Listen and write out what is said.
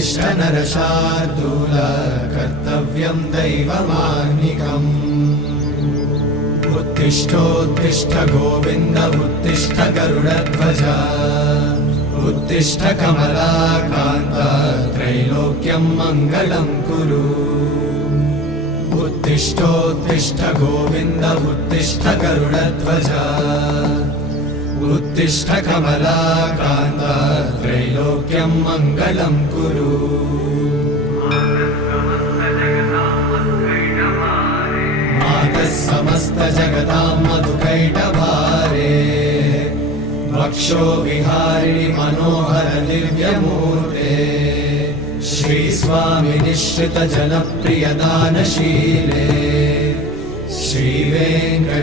उत्तिष्ठ नरशार्दूल कर्तव्यं दैवमाह्निकम् उत्तिष्ठोत्तिष्ठ गोविन्द उत्तिष्ठ गरुडध्वज उत्तिष्ठ कमलाकान्त त्रैलोक्यं मङ्गलं कुरु उत्तिष्ठोत्तिष्ठ गोविन्द उत्तिष्ठ गरुडध्वज उत्तिष्ठ कमलाकान्त त्रैलोक्यं मङ्गलं कुरु मातः समस्त जगतां मधुकैटभारे वक्षो विहारिणि मनोहर दिव्यमूर्ते श्रीस्वामि निश्रित जनप्रिय दानशीले श्रीवेङ्कटे